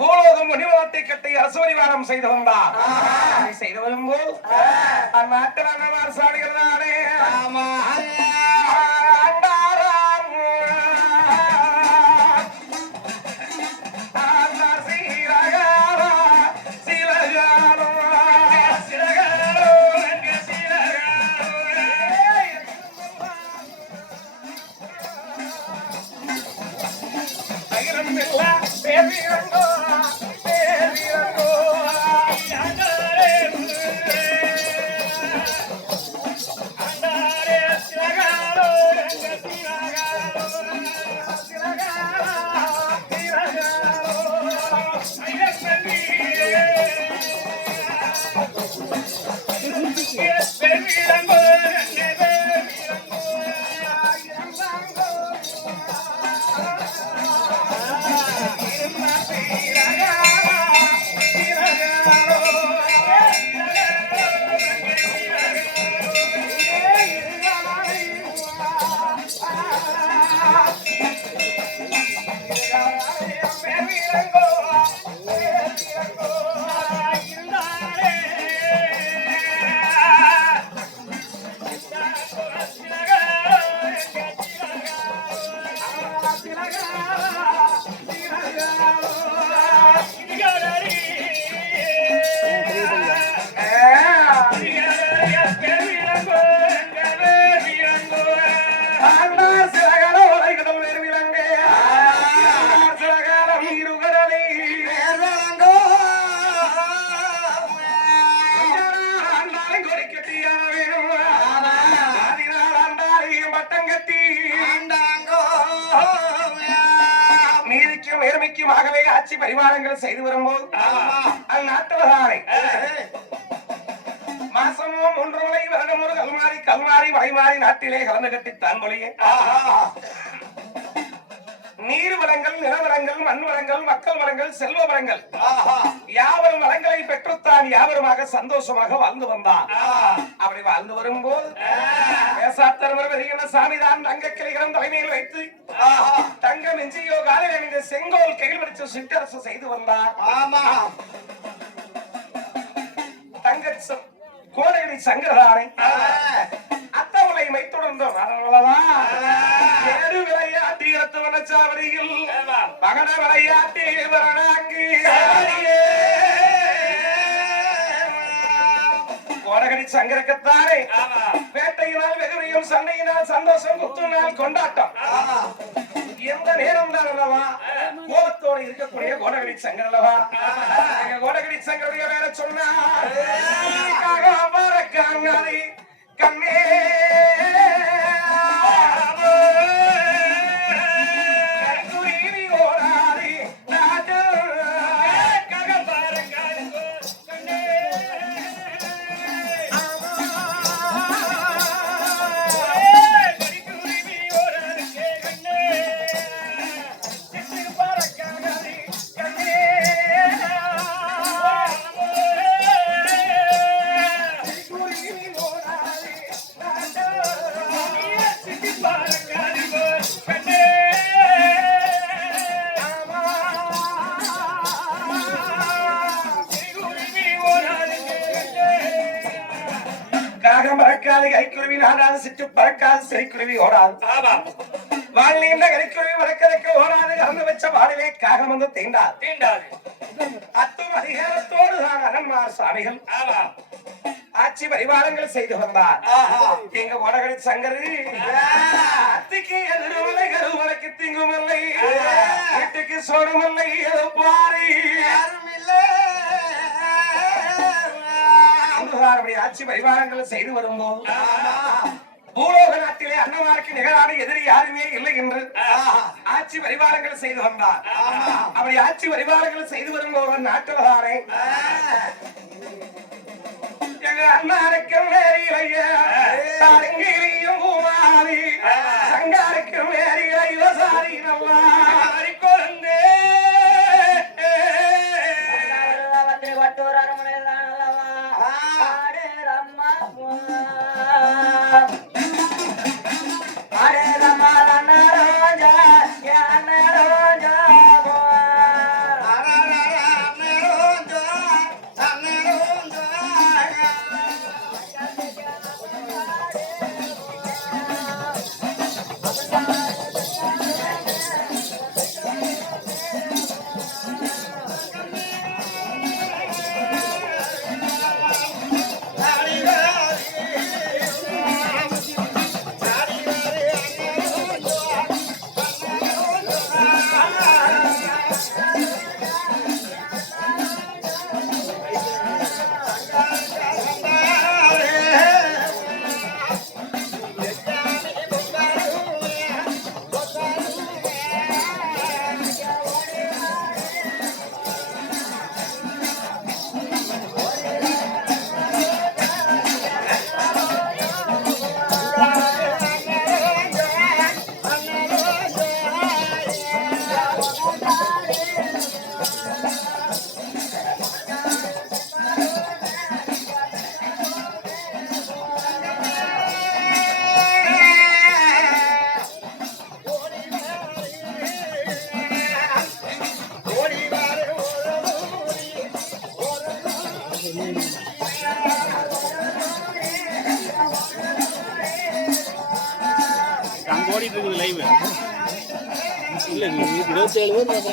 பூலோகம் மணிமலத்தை கட்டி அரசுவரிவாரம் செய்து வந்தார். செய்து வரும்போது அந்நாட்டில் அண்ணமார் சாமிகள் தானே ஆட்சி பரிமாறங்கள் செய்து வரும்போது அந்நாட்டவதாரை மாசமோ 3 மலை வருடம் ஒரு கல்மாரி மலைமாறி நாட்டிலே கலந்து கட்டி தான் மொழியே நீர் வளங்கள் நிலவரங்கள் மண் வளங்கள் மக்கள் வளங்கள் செல்வ வளங்கள் யாவரும் வளங்களை பெற்றுத்தான் யாவருமாக சந்தோஷமாக வாழ்ந்து வந்தான். அப்படி வாழ்ந்து வரும்போது சாமிதான் தங்க கிளைகளும் தலைமையில் வைத்து தங்க நெஞ்சியோ காலில் அணிந்த செங்கோல் கையில் பிடிச்சு சிற்றரசு செய்து வந்தார். தங்க கோடகிரி சங்கரதாரை அத்தவளை மைத்துடர்ந்தோம். ஏடு விளையாட்டி சாவடியில் மகன விளையாட்டி வரணாங்கி கோடகிரி சங்கரக்கத்தாரே வேட்டையினால் வெகுமையும் சண்டையினால் சந்தோஷம் குத்துனால் கொண்டாட்டம் எந்த நேரம் தான் அல்லவா கோபத்தோடு இருக்கக்கூடிய கோடகிரி சங்கர் அல்லவா. கோடகிரி சங்கருடைய வேற சொன்னார் கண்ணே கைக்குருவி நாடாது சிட்டு பறக்காது சிறைக்குருவி ஓடாது வாழ் நீண்ட கரிக்குருவி வடக்கரைக்கு ஓடாது கலந்து வச்ச வாழிலே காகம் வந்து தீண்டாது அத்தும் அதிகாரத்தோடு தான் அனன்மார் சாமிகள் ஆட்சி பரிவாரங்கள் செய்து வந்தார். எங்க கோடகிரி சங்கரு அத்திக்கு எதிர்மலை கருமலைக்கு திங்குமல்லை வீட்டுக்கு சோடுமல்லை எது பாரி ஆட்சி பரிவாரங்கள் செய்து வரும்போது பூலோக நாட்டிலே அன்னமாருக்கு நிகழான எதிரி யாருமே இல்லை என்று ஆட்சி பரிவாரங்கள் செய்து வந்தார். அப்படி ஆட்சி பரிவாரங்கள் செய்து வரும்போது நாட்டுவதாரே எங்க அண்ணாருக்கும் நேரிலையும் பூமாரி சங்காருக்கும் நேரிலை விவசாயி நல்லா கொழுந்தே Hare Rama அங்க ஓடிட்டு இருக்குது லைவ் இல்ல 27 பேர்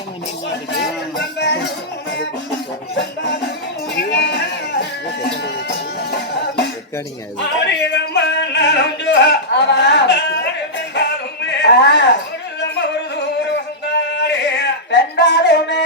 ரெக்கார்டிங் பெண்டாலுமே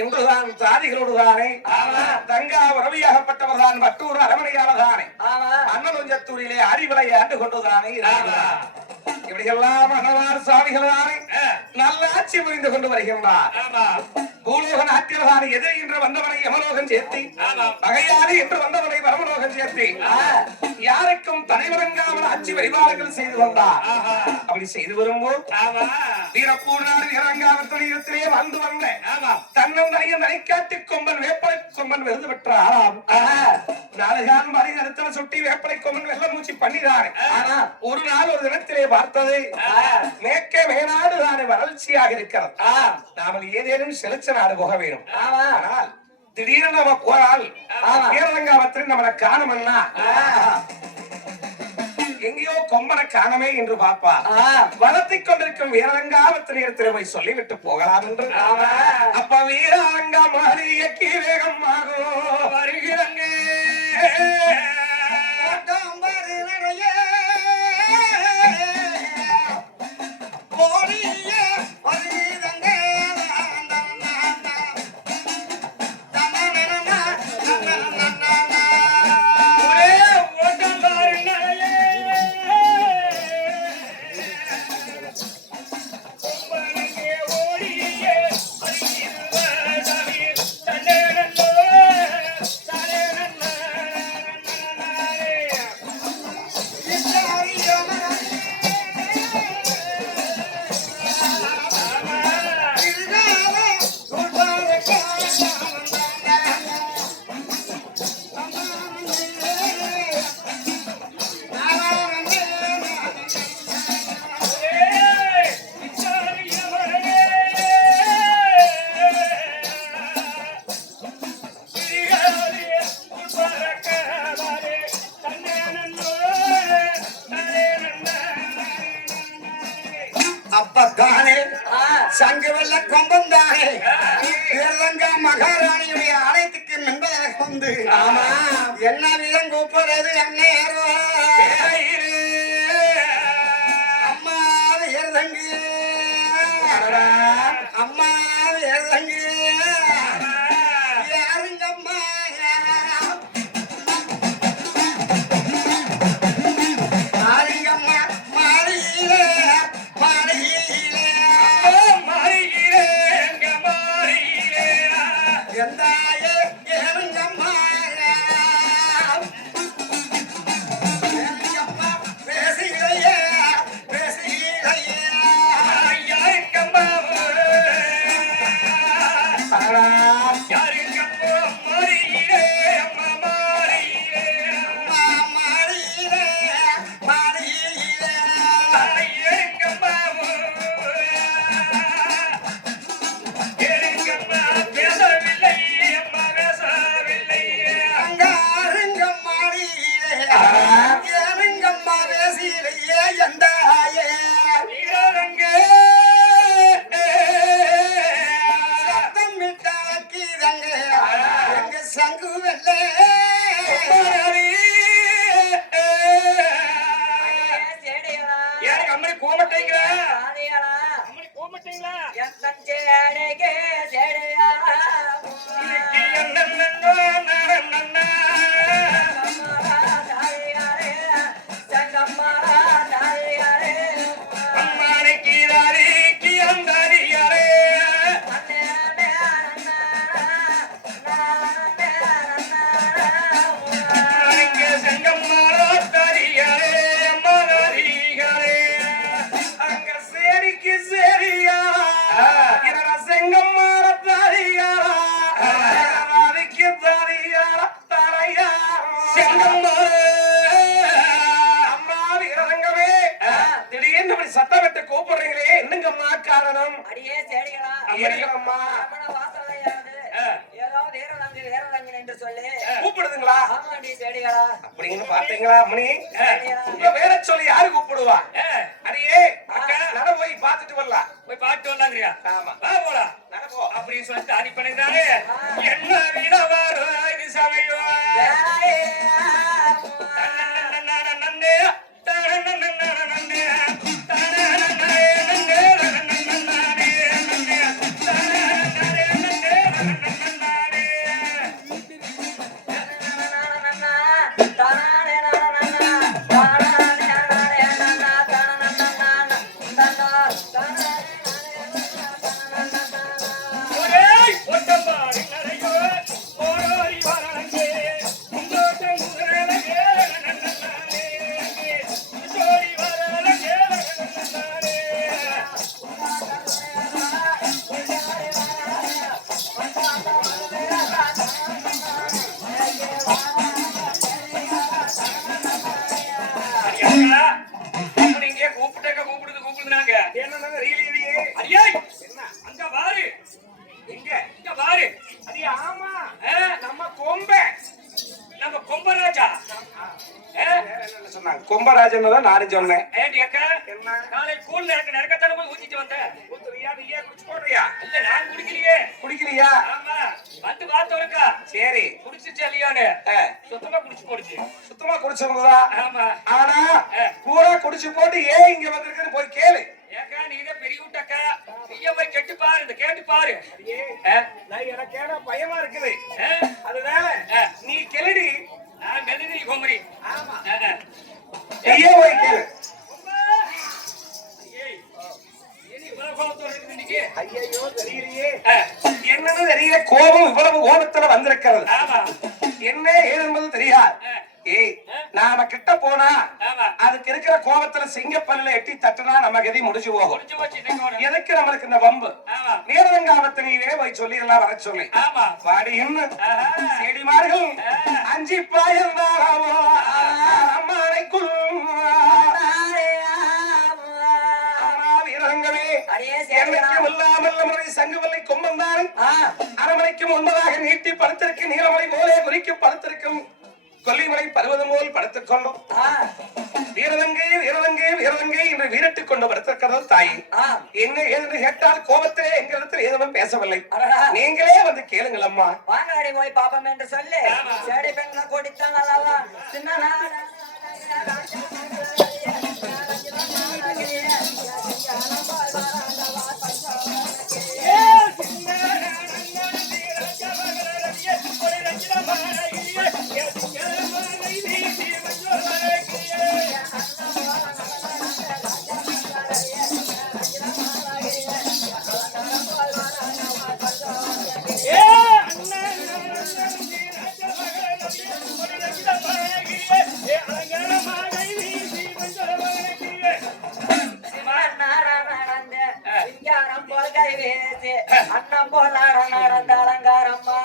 என்றுதான் சாதிகளோடுதானே தங்கா உறவியாகப்பட்டவர்தான் மற்றொரு அரமனையாளர்தானே அண்ணலஞ்சத்தூரிலே அறிவிலை ஆண்டு கொண்டுதானே இப்படியெல்லாம் மன்னவார் சாமிகள் தானே நல்ல ஆட்சி புரிந்து கொண்டு வருகின்றார். பூலோக நாட்டில்தான் எதிர்கின்ற வந்தவனை யமலோகம் சேர்த்தி பகையாளி என்று வந்தவனை வரமலோகம் சேர்த்தி யாருக்கும் தலைவரங்காமல் ஆட்சி வழிபாடுகள் செய்து வந்தார். அப்படி செய்து வரும்போது வீரப்பூர் நாடு வீரங்காவத்திலே வாழ்ந்து வந்த தன்னந்தனையும் நனைக்காட்டு கொம்பன் வேப்பலை கொம்பன் விருது பெற்ற ஆறாம் நாலுகான் மறை நடத்தல சுட்டி வேப்பலை கொம்பன் வெள்ள மூச்சு பண்ணினார். ஒரு நாள் ஒரு தினத்திலே பார்த்தது மேற்க மேநாடு தானே வறட்சியாக இருக்கிறது. நாமல் ஏதேனும் செலுத்த நாடு போக வேண்டும். ஆனால் திடீரென நம்ம போனால் வீரங்காவத்தில் நம்மளை காணுமன்னா எங்கேயோ கொம்பனை காணமே என்று பார்ப்பா வளர்த்திக் கொண்டிருக்கும் வீரரங்காவத்திலே போய் சொல்லிவிட்டு போகலாம் என்று அப்ப வீரரங்கா மாறியக்கி வேகமாகோ வருகிறங்க அப்பத்தானே சங்கவல்ல கொம்பந்தானே வீரலங்கா மகாராணியுடைய ஆலயத்துக்கு முன்பதாக வந்து என்ன விதம் கூப்பிடுறது அண்ணேரோ அம்மா ஏறுதங்கு அம்மா ஏறுதங்கு சங்கு வெள்ளே ஏன் அம்மனி கோமட்டைங்களா அம்மனி போக மாட்டீங்களா சத்தமிட்டு கூப்பிடுறீங்களே என்னங்கம்மா காரணம்? அடியே சேடிகளா அம்மா ஏதாவது வீரரங்கன் என்று சொல்லி கூப்பிடுதுங்களா? ஆமாண்டி சேடிகளா அப்படின்னு பாத்தீங்களா அம்மனி? உங்க வேற சொல்லி யாரு கூப்பிடுவா? அடியே நட போய் பாத்துட்டு வரலாம். போய் பாட்டு வந்தாங்கறியா? ஆமா வா போலாம். நட போ. அப்படி சொல்லிட்டு அடி பண்ணிட்டானே என்ன விடவாரோ இது சமயோ நன்னே நன்னே கூப்பிடுதுனாங்க என்ன ரீலியே? அடியே அங்க பாரு இங்க பாரு அடி ஆமா நம்ம கொம்பை நம்ம கொம்பராஜா என்ன சொன்னாங்க? கொம்பராஜன் தான் நானும் சொன்னேன். ஏண்டி அக்கா என்ன காலை கூழ் நெருக்கத்தான போய் ஊத்திட்டு வந்தேன். ஊத்துறியா? நீயே குடிச்சு போடுறியா? இல்ல நான் குடிக்கலையே. குடிக்கலையா? ஆமா வந்து பார்த்தவருக்கா சரி குடிச்சிச்சு இல்லையான்னு சுத்தமா குடிச்சு போடுச்சு. சுத்தமா குடிச்சிருந்ததா? ஆமா ஆனா பூரா குடிச்சு போட்டு ஏன் இங்க வந்திருக்குன்னு போய் கேளு. ஏக்கா நீதான் பெரிய விட்டக்கா நீயே போய் கெட்டு பாரு இந்த கேட்டு பாரு. நான் எனக்கு ஏன்னா பயமா இருக்குது. அதனால நீ கெளடி நான் மெல்லுதி கோமரி. ஆமா நீயே போய் கேளு. ஐயோ தெரியலையே என்னன்னு தெரியல. கோபம் இவ்வளவு கோபத்துல வந்திருக்கிறது. என்ன ஏது என்பது தெரியாது. ஏய் நாம கிட்ட போனா அதுக்கு இருக்கிற கோபத்துல சிங்கப்பல்ல எட்டி தட்டுனா நம்ம கதி முடிச்சு போகும். எதுக்கு நம்மளுக்கு இந்த வம்பு? நீரதங்காமத்திலே போய் சொல்லிடலாம் வர சொல்லி வாடின்னு செடிமார்கள் அஞ்சி பாயந்தாராவோ அம்மானைக்குள் வீரங்கமே என்னைக்கும் இல்லாமல் நம்முடைய சங்குவல்லை கொம்பந்தான் அரமனைக்கும் முன்பதாக நீட்டி படுத்திருக்கு. நீலமலை போலே குறிக்கும் படுத்திருக்கும் கொல்லிமலை பருவதம் போல் படுத்துக் கொண்டோம். வீரதங்கை வீரதங்கை வீரதங்கை என்று வீரட்டுக் கொண்டு படுத்திருக்கிறது தாய். என்ன ஏதென்று கேட்டால் கோபத்திலே எங்களிடத்தில் எதுவும் பேசவில்லை. நீங்களே வந்து கேளுங்கள் அம்மா. வாங்காடி போய் பாப்பம் என்று சொல்லி சேடி பெண்ணை கொடுத்தாங்க. சின்ன அண்ணன் போல நடந்த அலங்காரம்மா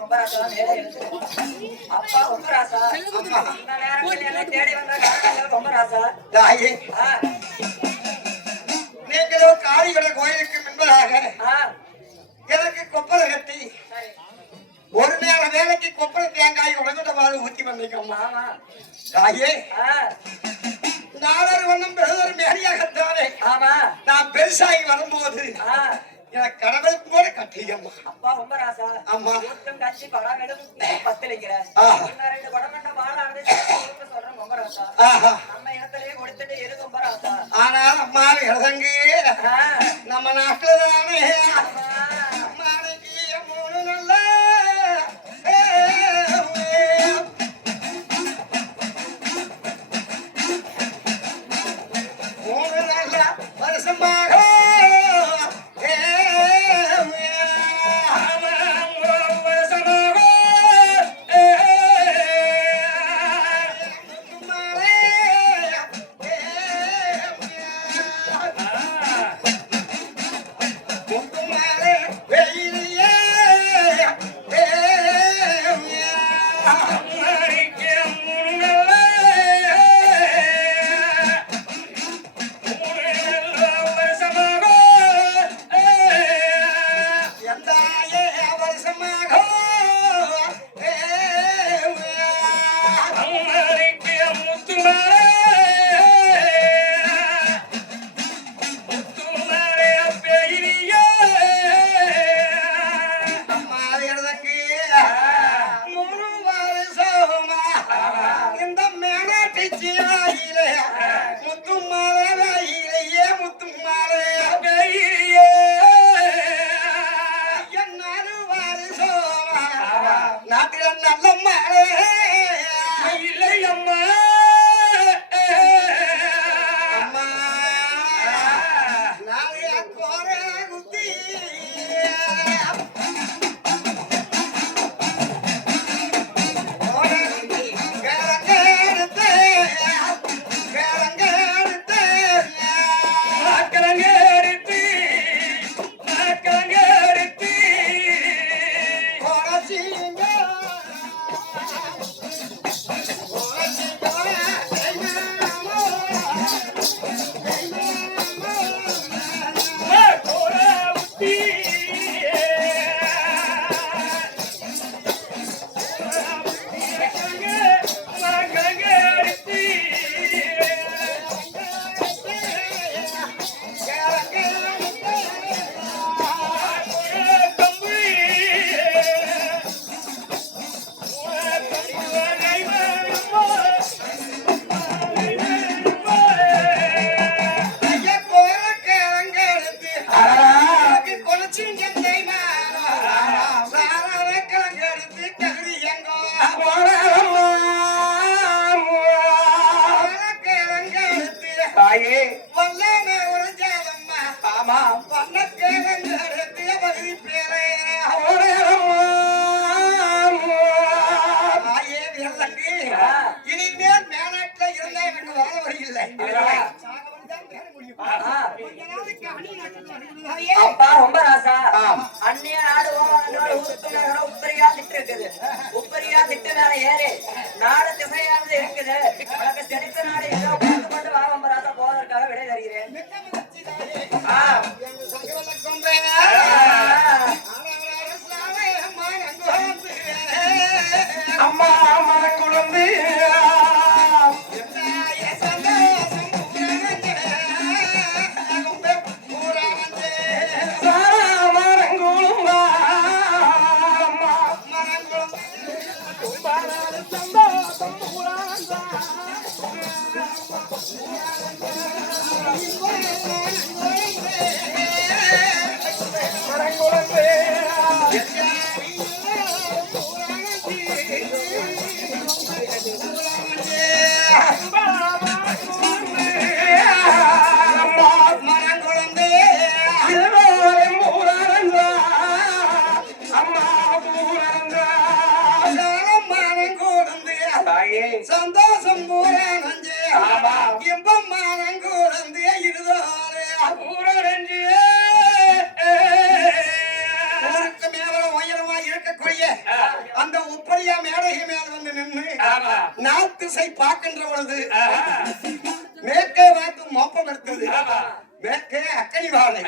கும்பராசா வேலை எடுத்து அப்பா கும்பராசா இந்த நேரத்தில் என்னை தேடி வந்த காரணங்கள் கும்பராசா தாயே நீங்களோ காளிகட கோயிலுக்கு முன்பதாக எனக்கு கொப்பரை கட்டி ஒரு நேர வேலைக்கு கொப்பரை தேங்காய் உடனே ஊத்தி வந்தீங்கம்மா தாயே நாளர் வண்ணம் பெருதொரு மேரியாகத்தானே ஆமா நான் பெருசாகி வரும்போது எனக்கு கடவுள் கூட கட்டியம்மா அப்பா கும்பராசா அம்மா கூட்டம் கட்சி படம் எடுத்து பத்திலிக்கிறேன் ரெண்டு படம் கண்ட பாடானது சொல்றேன் கும்பராசா நம்ம இடத்துலயே கொடுத்துட்டு எது கும்பராசா ஆனால் அம்மா இறதங்கு நம்ம நாட்டுல தானே அம்மானைக்கு 3 நல்ல வருஷமாக இனிமேல் மேலாட்டுல இருந்தா எனக்கு வர வழியில்லை. அப்பா ரொம்ப ராசா அந்நிய நாடு உப்பரியா திட்டு இருக்குது. உப்பரியா திட்டு மேல ஏறி நாடு திசையானது இருக்குது. உனக்கு செழித்த நாடு ஏதோ பார்த்து கொண்டு வா ரொம்ப ராசா போவதற்காக விடை தருகிறேன். அம்மா மனக்குழந்து சந்தோஷம் பூரானஞ்சு இன்பம் மானங்கூடந்து இருதோரே ஊருக்கு மேல உப்பரியா மேடகை மேல் வந்து நின்று நாள் திசை பார்க்கின்ற பொழுது மேற்கே வாக்கு மோப்பம் எடுத்தது. மேற்கே அக்கனி வாழை,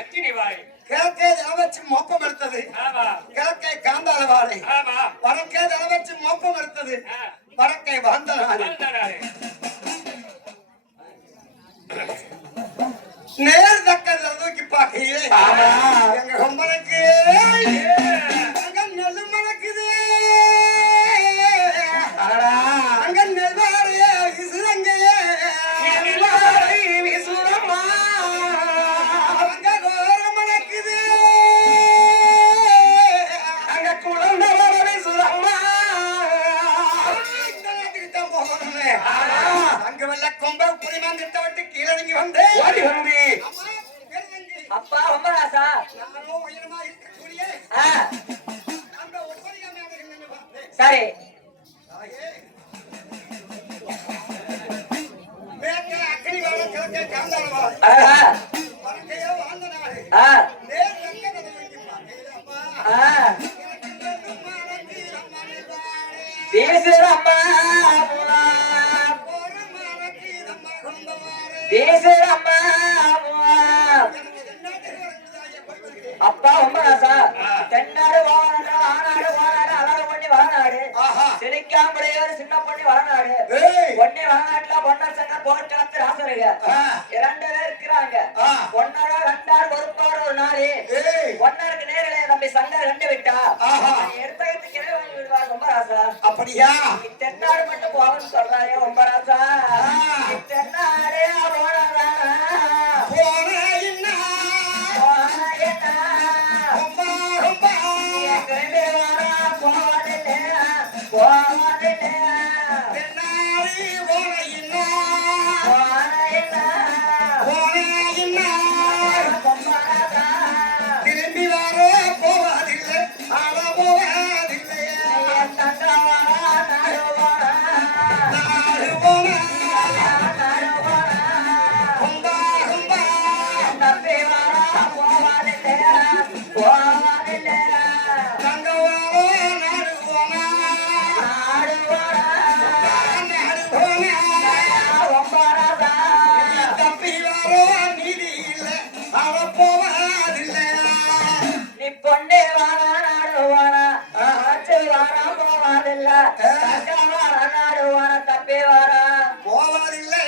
கிழக்கே தளவச்சு மோப்பம் எடுத்தது. கிழக்கே காந்தாள வாழை, வடக்கே தளவச்சு மோப்பம் எடுத்தது. வடக்கே வாந்தள வாழை. நேர் தக்கதை தூக்கி பார்க்கையே எங்க கொம்பனுக்கு அங்க நெல்லு மணக்குது. அங்க நெல்வாரையே விசுதங்கையே விசுதம்மா. அங்க கோரம் மணக்குது. அங்க குழந்தை விசுதம்மா. இந்த நாட்டுக்கு தான் போகணுமே. அங்க வெள்ள கொம்ப புரிமான் திட்ட விட்டு கீழே இறங்கி வந்து அப்பா ரொம்ப ராசா நானும் உயரமா இருக்கக்கூடிய அந்த உப்பரியா மேடகை நின்று பார்த்தேன். சரி மேற்கே அக்கனி வாழை, கிழக்கே காந்தாள வாழை, வடக்கையே வாழ்ந்த நாடு. நேர் தக்கதை தூக்கி பார்க்கையிலே அப்பா வீசுறம்மா வீசுறம்மா அப்பா ரொம்ப ராசா தென்னாடு வாழநாடு ஆனாடு வாழநாடு அழகு பண்ணி வளநாடு சிரிக்காமடையோடு சின்ன பண்ணி வளநாடு பொன்னி வளநாட்டுல பொன்னர் சங்கம் போர்க்களத்து ராசருங்க 2 பேர் இருக்கிறாங்க. பொன்னோட 2 ஆள் பொறுப்பாடு ஒரு நாளு பொன்னருக்கு நேரிலே தம்பி சங்கர் கண்டு விட்டா எடுத்து கிளை வாங்கி விடுவார் ரொம்ப ராசா. அப்படியா? தென்னாடு மட்டும் போகணும்னு சொல்றாரு ரொம்ப ராசா. தென்னாடு போனதா திரும்பி வர போவதில்லை, அழ போவதில்லை. நாடு போன கும்பா கும்பா தங்கவாரோ நாடு போன தப்பி வரோ நீதி இல்லை, அழ போவதில்லை. நீ பொண்ணே வாரா நாடு வாரா வாரா போவாதில்ல நாடு வாரா தப்பே வாரா போவதில்லை.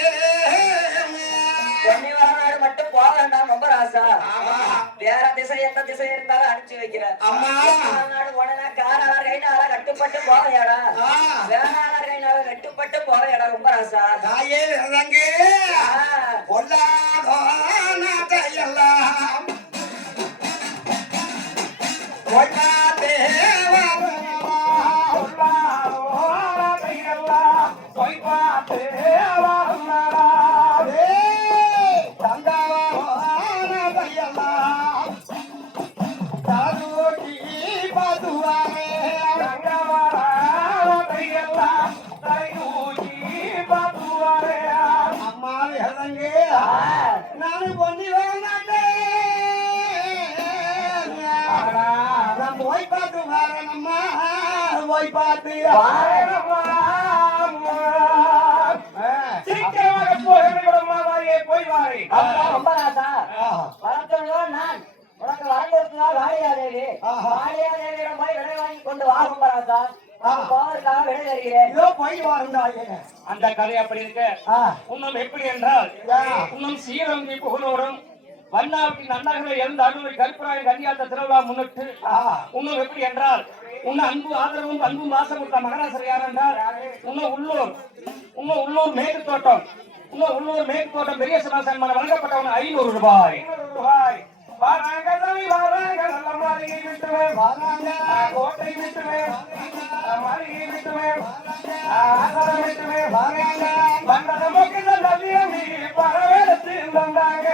பொண்ணி வாரநாடு மட்டும் போக வேண்டாம் ரொம்ப ராசா. வேற திசை எந்த திசை இருந்தாலும் அனுப்பிச்சு வைக்கிறேன். நாடு உடனே காராளர் கைனால கட்டுப்பட்டு போவையாடா, வேளாளர் கைனால கட்டுப்பட்டு போவையாடா ரொம்ப ராசா. தாயே விரதங்கே பொல்லாதோ நாட்டையெல்லாம் பொய்பாத்தே அம்மா விரதங்கே நானு பொன்னி வரமாட்டேன். நான் போய் பார்த்து வரணும்மா, போய் பார்த்து ரொம்ப ராசா. வளர்த்தவங்களோ நான் உனக்கு வளர்ந்ததுனால வாழியாதேவி வாழியாதேவியிடம் போய் விடை வாங்கி கொண்டு வா ரொம்ப ராசா. போவதற்காக விடை தருகிறேன். இதோ போய் வரண்டாயே. அந்த கதை அப்படி இருக்கு. இன்னும் எப்படி என்றால் இன்னும் சீரங்கி புகழோடும் வண்ணாவின் அண்ணாகளை எழுந்த அருமை கருப்பராய கன்னியாத்த திருவிழா முன்னிட்டு இன்னும் எப்படி என்றால் இன்னும் அன்பு ஆதரவும் அன்பு மாசம் கொடுத்த மகராசர் யார் என்றால் இன்னும் உள்ளூர் மேற்கு தோட்டம் உள்ளூர் மேற்கு தோட்டம் பெரிய சமாசன்மான வழங்கப்பட்டவன் 500 ரூபாய். வாராங்க நல்ல மாளிகை விட்டுவேன், வாராங்க கோட்டை விட்டுவேன், மாளிகை விட்டுவேன், ஆசாரம் விட்டுவேன், வாராங்க வந்தத மொக்கில நதியம் பரவேலத்தில் வந்தாங்க.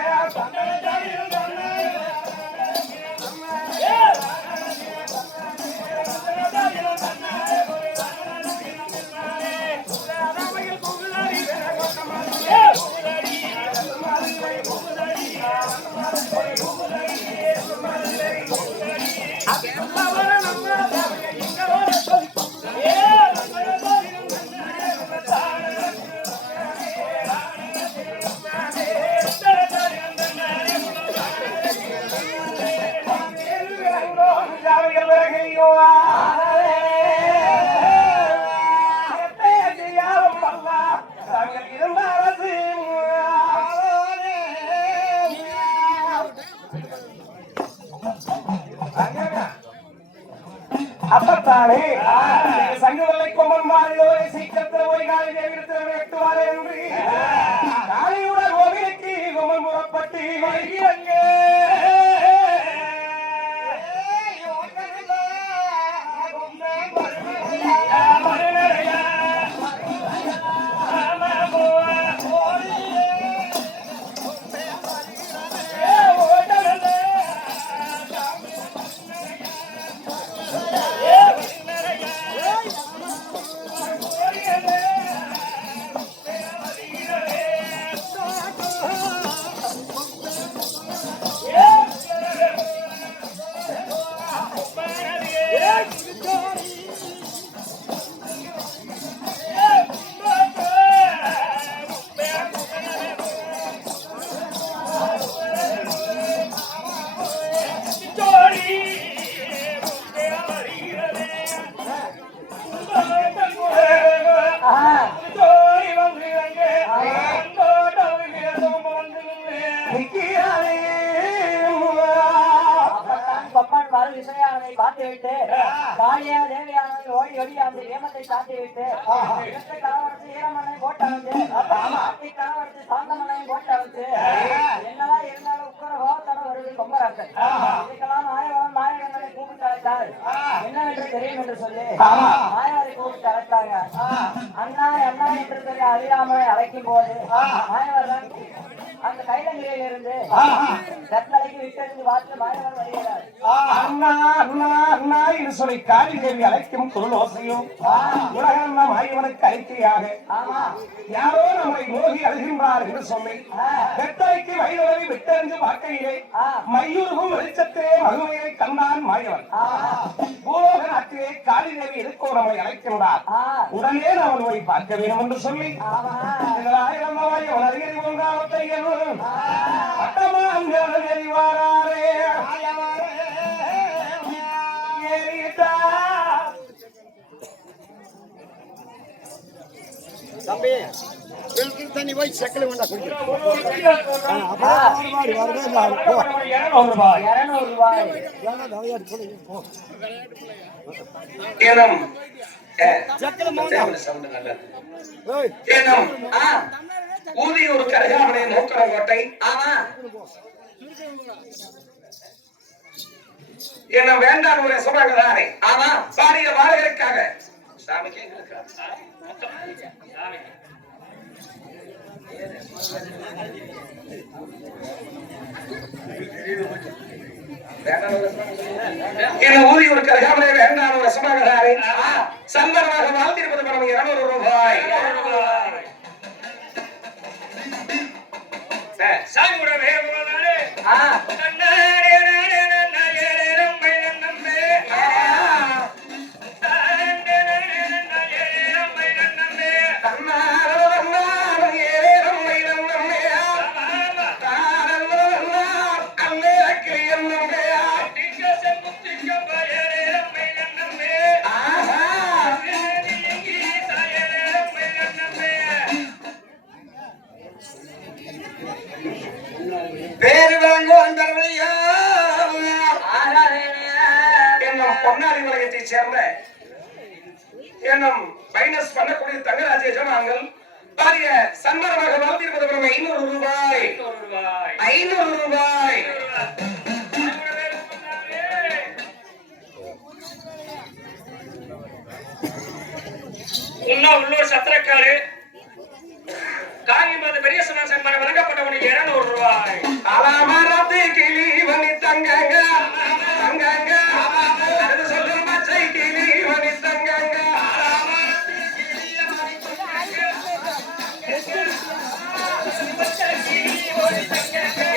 Yeah. அப்பத்தானே சங்கவலை கொம்பன் மாறியோரை சீக்கிரத்தில் போய் காலி தேவிடத்தில் வெட்டுவாரே என்று காளியுடன் கோவிலுக்கு கொம்பன் புறப்பட்டு அங்கே விசையானதை பார்த்துவிட்டு காளியா தேவியானதை ஓடி ஓடி அந்த ஏமத்தை சாத்திவிட்டு கலவரத்து ஈரமண்ணை போட்டாவது கலவரத்து சாந்தமண்ணை போட்டாவது என்னதான் இருந்தாலும் உட்கார கோவத்தோட வருது கொம்பராசன் இதுக்கெல்லாம் மாயவன் மாயவனை கூப்பிட்டு அழைத்தார் என்னவென்று தெரியும் என்று சொல்லி மாயவரை கூப்பிட்டு அழைத்தாங்க அண்ணா அண்ணா என்று சொல்லி அறியாமலை அழைக்கும் போது மாயவர்கள் அந்த கைலங்கிரியில் இருந்து ரத்னலைக்கு விட்டெறிந்து பார்த்து மாயவர் வருகிறார். அண்ணா அண்ணா அண்ணா என்று சொல்லி காளி தேவி அழைக்கும் குரல் ஓசையும் உலகம் நாம் ஆய்வனுக்கு அறிக்கையாக யாரோ நம்மை நோகி அழுகின்றார் என்று சொல்லி ரத்னலைக்கு வயதுவரை விட்டெறிந்து பார்க்கையிலே மையூருகும் வெளிச்சத்திலே மகுமையை கண்டான் மாயவன். பூலோக நாட்டிலே காளி தேவி எதுக்கோ நம்மை அழைக்கின்றார், உடனே நாம் போய் பார்க்க வேண்டும் என்று சொல்லி மாயவன் அறிஞர் போன்றாவத்தை தம்பி தண்ணி போய் செக்கல கொண்டா குடிக்கிறேன். ஊதியூர் கருகாமலை மூக்கரங்கோட்டை என்ன வேண்டாம் ஒரு சொல்றாங்க. ஆமா பாடிய பாடகருக்காக சாமிக்கே என்ன ஊதியூர் கருகாமலை வேண்டாம் ஒரு சுமகதாரை சந்தனமாக வாழ்த்திருப்பது பணம் 200 ரூபாய். சாமி கூட வேற போறாரு. பொன்னாடி உலகத்தை சேர்ந்த என்னும் மைனஸ் பண்ணக்கூடிய தங்கராஜ ஜமாங்கள் பாரிய சந்தர்மாக வாழ்த்திருப்பது 500 ரூபாய். 500 ரூபாய். உள்ளூர் சத்திரக்காடு காங்கிமது பெரிய சமாசம் வழங்கப்பட்டவனுக்கு 200 ரூபாய். அலமரத்து கிளி வனி தங்கங்க தங்கங்க அது சொல்லும் பச்சை கிளி வனி தங்கங்க பச்சை கிளி வனி தங்கங்க